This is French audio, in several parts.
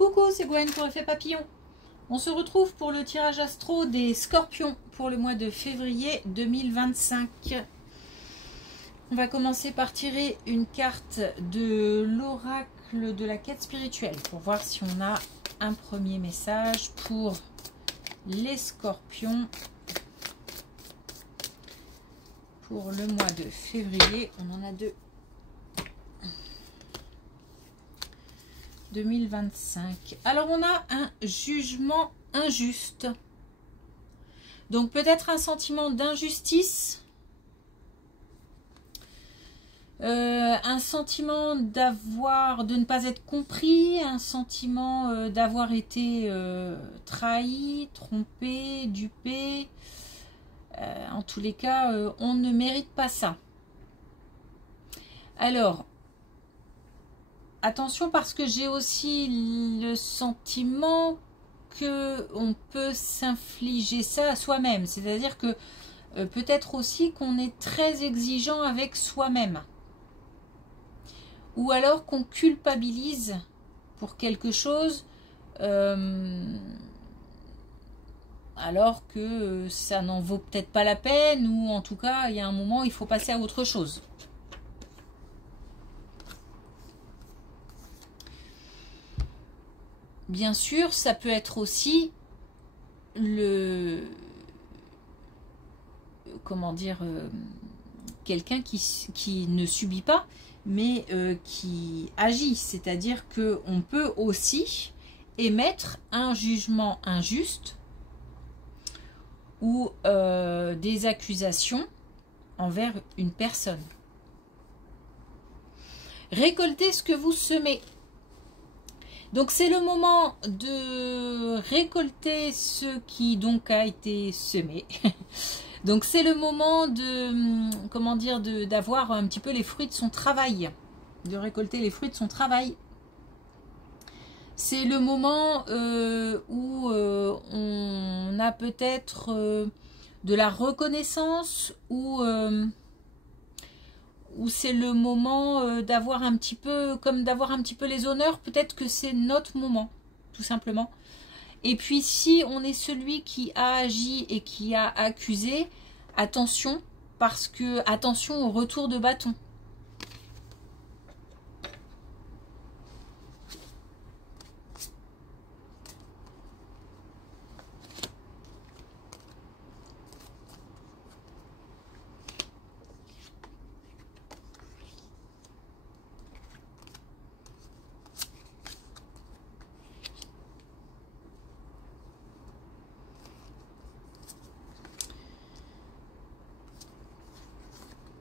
Coucou, c'est Gwen pour Effet Papillon. On se retrouve pour le tirage astro des Scorpions pour le mois de février 2025. On va commencer par tirer une carte de l'oracle de la quête spirituelle pour voir si on a un premier message pour les Scorpions pour le mois de février. On en a deux. 2025. Alors on a un jugement injuste. Donc peut-être un sentiment d'injustice. Un sentiment de ne pas être compris. Un sentiment d'avoir été trahi, trompé, dupé. En tous les cas, on ne mérite pas ça. Alors, attention parce que j'ai aussi le sentiment qu'on peut s'infliger ça à soi-même. C'est-à-dire que peut-être aussi qu'on est très exigeant avec soi-même. Ou alors qu'on culpabilise pour quelque chose alors que ça n'en vaut peut-être pas la peine, ou en tout cas, il y a un moment, il faut passer à autre chose. Bien sûr, ça peut être aussi quelqu'un qui ne subit pas, mais qui agit. C'est-à-dire qu'on peut aussi émettre un jugement injuste ou des accusations envers une personne. Récoltez ce que vous semez. Donc c'est le moment de récolter ce qui donc a été semé. Donc c'est le moment de, comment dire, d'avoir un petit peu les fruits de son travail, de récolter les fruits de son travail. C'est le moment où on a peut-être de la reconnaissance, ou c'est le moment d'avoir un petit peu, comme d'avoir un petit peu les honneurs. Peut-être que c'est notre moment, tout simplement. Et puis si on est celui qui a agi et qui a accusé, attention, parce que attention au retour de bâton.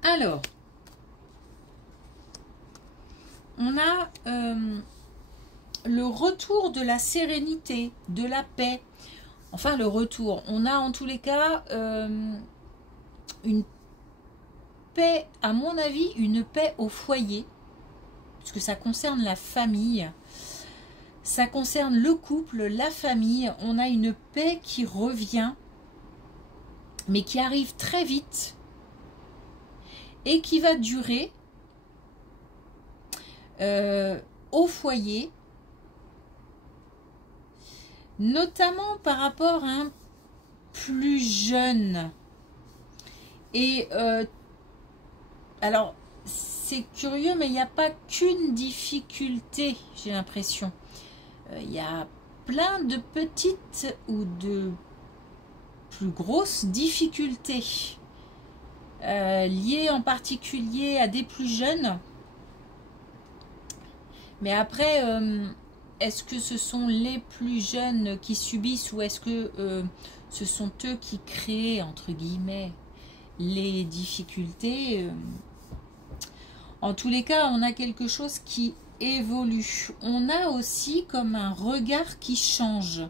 Alors, on a le retour de la sérénité, de la paix. Enfin, le retour. On a en tous les cas une paix, à mon avis, une paix au foyer. Puisque ça concerne la famille. Ça concerne le couple, la famille. On a une paix qui revient, mais qui arrive très vite. Et qui va durer au foyer, notamment par rapport à un plus jeune. Et alors, c'est curieux, mais il n'y a pas qu'une difficulté, j'ai l'impression. Il y a plein de petites ou de plus grosses difficultés. Liées en particulier à des plus jeunes. Mais après, est-ce que ce sont les plus jeunes qui subissent, ou est-ce que ce sont eux qui créent, entre guillemets, les difficultés? En tous les cas, on a quelque chose qui évolue. On a aussi comme un regard qui change.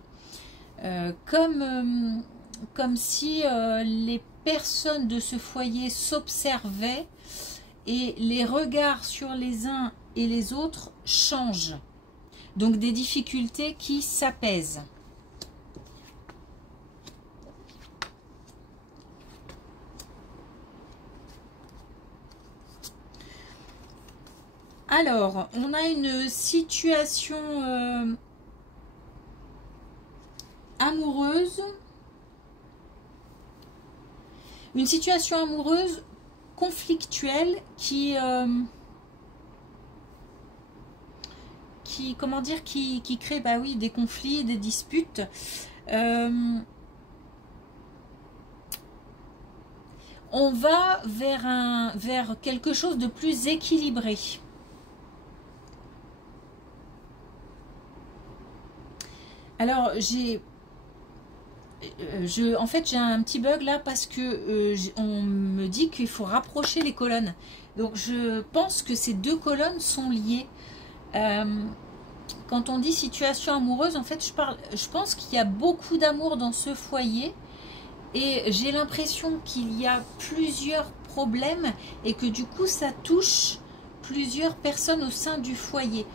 Comme si les personnes de ce foyer s'observaient et les regards sur les uns et les autres changent. Donc des difficultés qui s'apaisent. Alors, on a une situation amoureuse. Une situation amoureuse conflictuelle comment dire, qui crée, bah oui, des conflits, des disputes. On va vers quelque chose de plus équilibré. Alors, en fait, j'ai un petit bug là parce que on me dit qu'il faut rapprocher les colonnes. Donc, je pense que ces deux colonnes sont liées. Quand on dit situation amoureuse, en fait, je pense qu'il y a beaucoup d'amour dans ce foyer. Et j'ai l'impression qu'il y a plusieurs problèmes et que du coup ça touche plusieurs personnes au sein du foyer.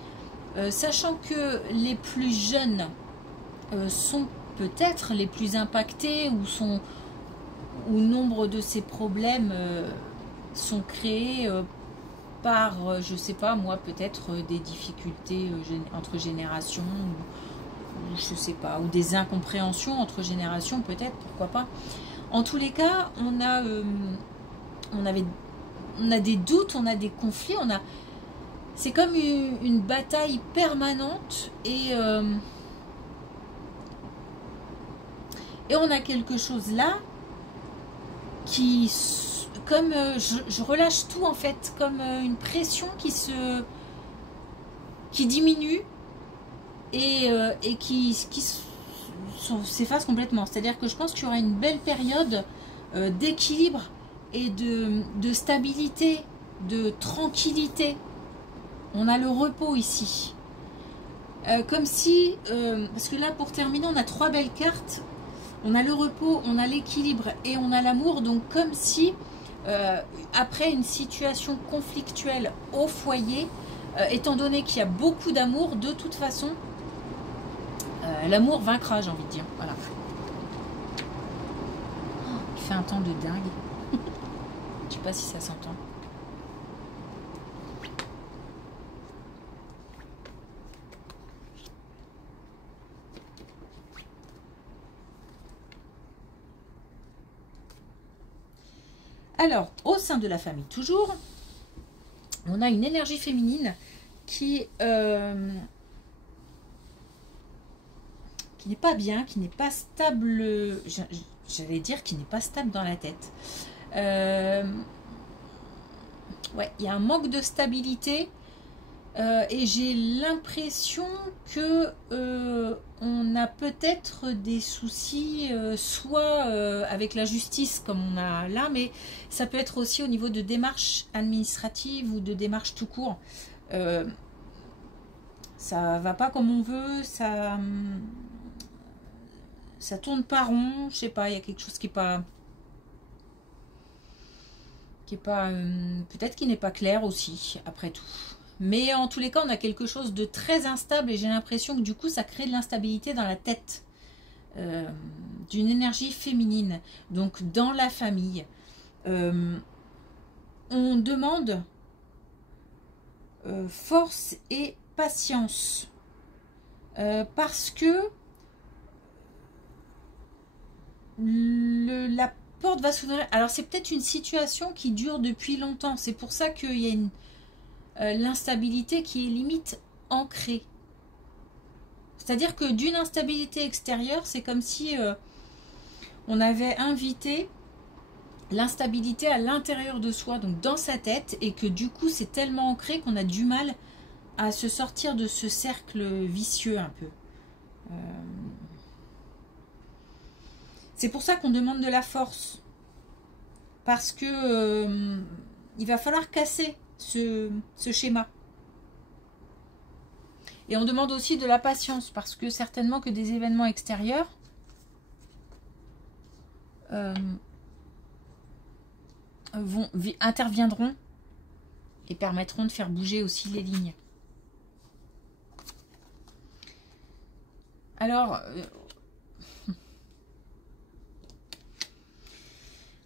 Sachant que les plus jeunes sont peut-être les plus impactés ou nombre de ces problèmes sont créés par, je sais pas moi, peut-être des difficultés entre générations je sais pas, ou des incompréhensions entre générations peut-être, pourquoi pas. En tous les cas, on a des doutes, on a des conflits, c'est comme une bataille permanente et on a quelque chose là qui, comme je relâche tout en fait, comme une pression qui diminue et qui s'efface complètement. C'est-à-dire que je pense qu'il y aura une belle période d'équilibre et de stabilité, de tranquillité. On a le repos ici. Comme si, parce que là pour terminer, on a 3 belles cartes. On a le repos, on a l'équilibre et on a l'amour. Donc comme si, après une situation conflictuelle au foyer, étant donné qu'il y a beaucoup d'amour, de toute façon, l'amour vaincra, j'ai envie de dire. Voilà. Il fait un temps de dingue. Je sais pas si ça s'entend. Alors, au sein de la famille, toujours, on a une énergie féminine qui n'est pas bien, qui n'est pas stable, j'allais dire qui n'est pas stable dans la tête. Ouais, il y a un manque de stabilité et j'ai l'impression que on a peut-être des soucis, soit avec la justice comme on a là, mais ça peut être aussi au niveau de démarches administratives ou de démarches tout court. Ça va pas comme on veut, ça tourne pas rond, je sais pas, il y a quelque chose qui est pas peut-être qui n'est pas clair aussi, après tout. Mais en tous les cas, on a quelque chose de très instable et j'ai l'impression que du coup, ça crée de l'instabilité dans la tête d'une énergie féminine. Donc, dans la famille, on demande force et patience parce que la porte va s'ouvrir. Alors, c'est peut-être une situation qui dure depuis longtemps. C'est pour ça qu'il y a l'instabilité qui est limite ancrée. C'est-à-dire que d'une instabilité extérieure, c'est comme si on avait invité l'instabilité à l'intérieur de soi, donc dans sa tête, et que du coup c'est tellement ancré qu'on a du mal à se sortir de ce cercle vicieux un peu. C'est pour ça qu'on demande de la force. Parce que il va falloir casser ce schéma. Et on demande aussi de la patience parce que certainement que des événements extérieurs interviendront et permettront de faire bouger aussi les lignes.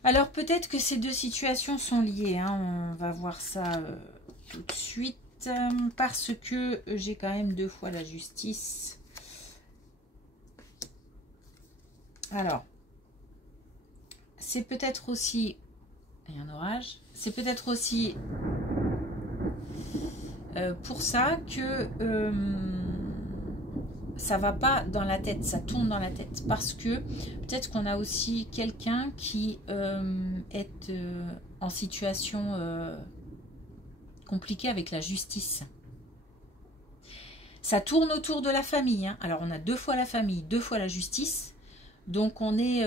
Alors peut-être que ces deux situations sont liées, hein, on va voir ça tout de suite, parce que j'ai quand même 2 fois la justice. Alors, c'est peut-être aussi... Il y a un orage. C'est peut-être aussi pour ça que ça va pas dans la tête, ça tourne dans la tête. Parce que peut-être qu'on a aussi quelqu'un qui est en situation compliquée avec la justice. Ça tourne autour de la famille. Hein. Alors, on a 2 fois la famille, 2 fois la justice. Donc, on est...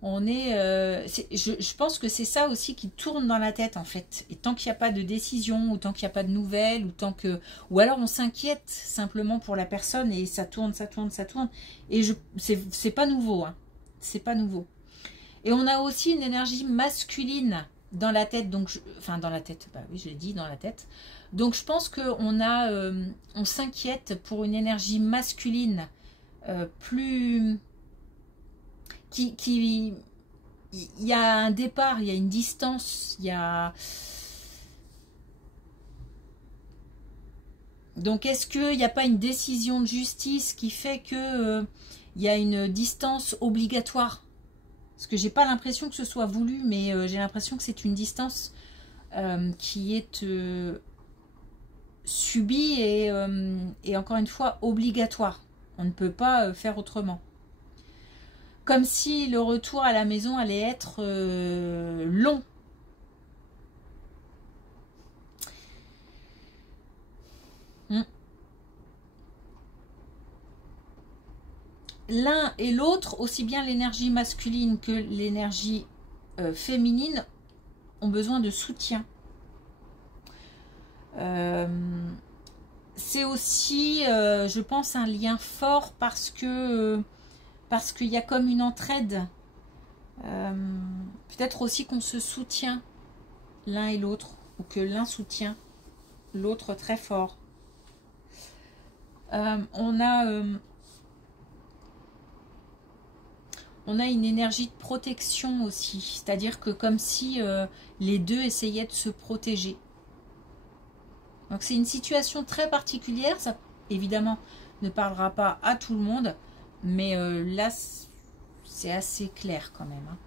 je pense que c'est ça aussi qui tourne dans la tête en fait. Et tant qu'il n'y a pas de décision, ou tant qu'il n'y a pas de nouvelles, ou alors on s'inquiète simplement pour la personne et ça tourne, ça tourne, ça tourne. Et c'est pas nouveau, hein. C'est pas nouveau. Et on a aussi une énergie masculine dans la tête, donc enfin dans la tête, bah oui, je l'ai dit, dans la tête. Donc je pense on s'inquiète pour une énergie masculine plus... il y a un départ, il y a une distance, il y a... Donc est-ce qu'il n'y a pas une décision de justice qui fait que il y a une distance obligatoire? Parce que j'ai pas l'impression que ce soit voulu, mais j'ai l'impression que c'est une distance qui est subie et encore une fois obligatoire. On ne peut pas faire autrement. Comme si le retour à la maison allait être long. L'un et l'autre, aussi bien l'énergie masculine que l'énergie féminine, ont besoin de soutien. C'est aussi, je pense, un lien fort parce qu'il y a comme une entraide. Peut-être aussi qu'on se soutient l'un et l'autre, ou que l'un soutient l'autre très fort. On a une énergie de protection aussi, c'est-à-dire que comme si les deux essayaient de se protéger. Donc c'est une situation très particulière, ça évidemment ne parlera pas à tout le monde, mais là c'est assez clair quand même. Hein.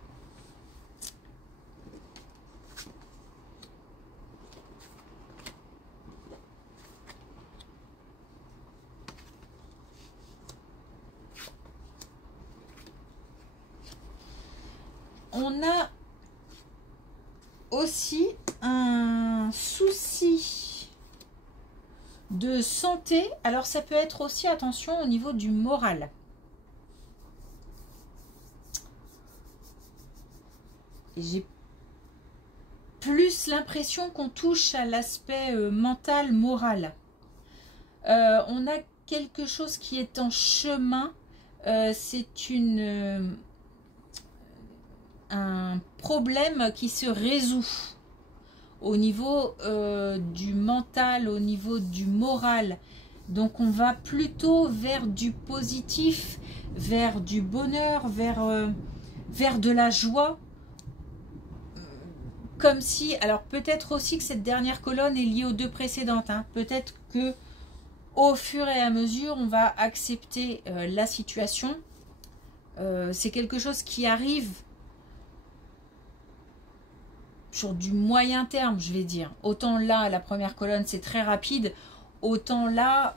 On a aussi un souci de santé. Alors ça peut être aussi, attention, au niveau du moral. J'ai plus l'impression qu'on touche à l'aspect mental, moral. On a quelque chose qui est en chemin. C'est un problème qui se résout au niveau du mental, au niveau du moral. Donc on va plutôt vers du positif, vers du bonheur, vers de la joie. Comme si, alors peut-être aussi que cette dernière colonne est liée aux 2 précédentes. Hein. Peut-être que au fur et à mesure, on va accepter la situation. C'est quelque chose qui arrive sur du moyen terme, je vais dire. Autant là, la première colonne, c'est très rapide. Autant là,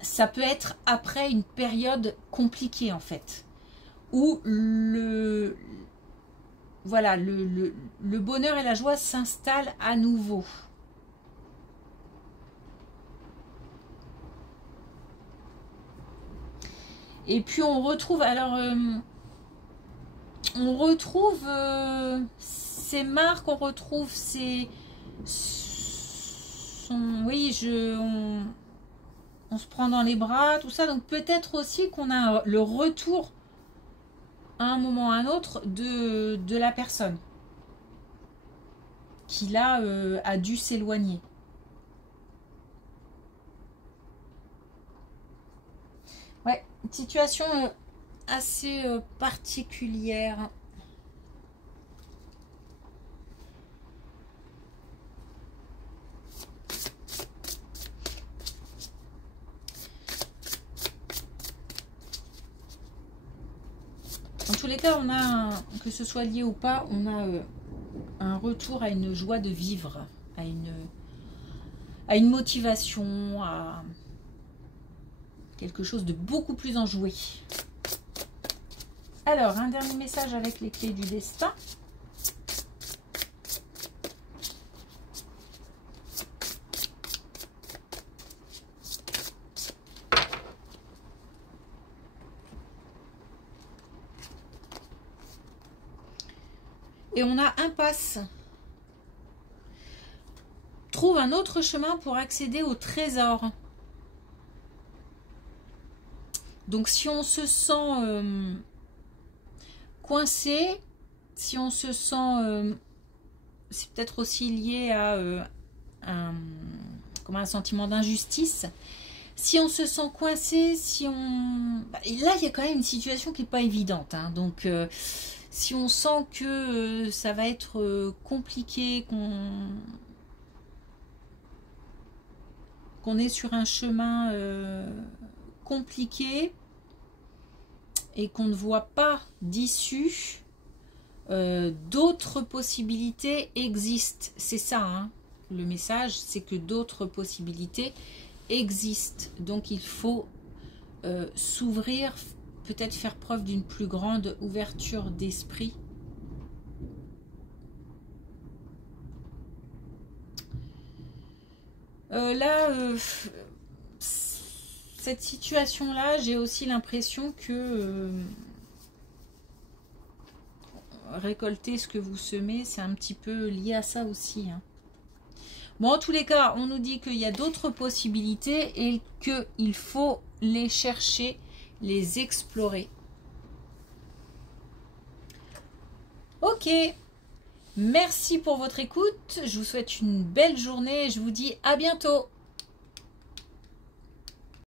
ça peut être après une période compliquée, en fait. Où le bonheur et la joie s'installent à nouveau. Et puis on retrouve, alors, ces marques, on retrouve on se prend dans les bras, tout ça. Donc peut-être aussi qu'on a le retour à un moment ou à un autre de la personne qui là a dû s'éloigner. Ouais, une situation assez particulière. tous les cas, on a, que ce soit lié ou pas, on a un retour à une joie de vivre, à une motivation, à quelque chose de beaucoup plus enjoué. Alors, un dernier message avec les clés du destin. Et on a impasse. Trouve un autre chemin pour accéder au trésor. Donc si on se sent coincé, si on se sent... c'est peut-être aussi lié à un sentiment d'injustice. Si on se sent coincé, si on... Et là, il y a quand même une situation qui n'est pas évidente. Hein. Donc... si on sent que ça va être compliqué, qu'on est sur un chemin compliqué et qu'on ne voit pas d'issue, d'autres possibilités existent. C'est ça, hein, le message, c'est que d'autres possibilités existent. Donc il faut s'ouvrir, peut-être faire preuve d'une plus grande ouverture d'esprit. Cette situation-là, j'ai aussi l'impression que récolter ce que vous semez, c'est un petit peu lié à ça aussi. Hein. Bon, en tous les cas, on nous dit qu'il y a d'autres possibilités et qu'il faut les chercher, les explorer. Ok, merci pour votre écoute, je vous souhaite une belle journée et je vous dis à bientôt.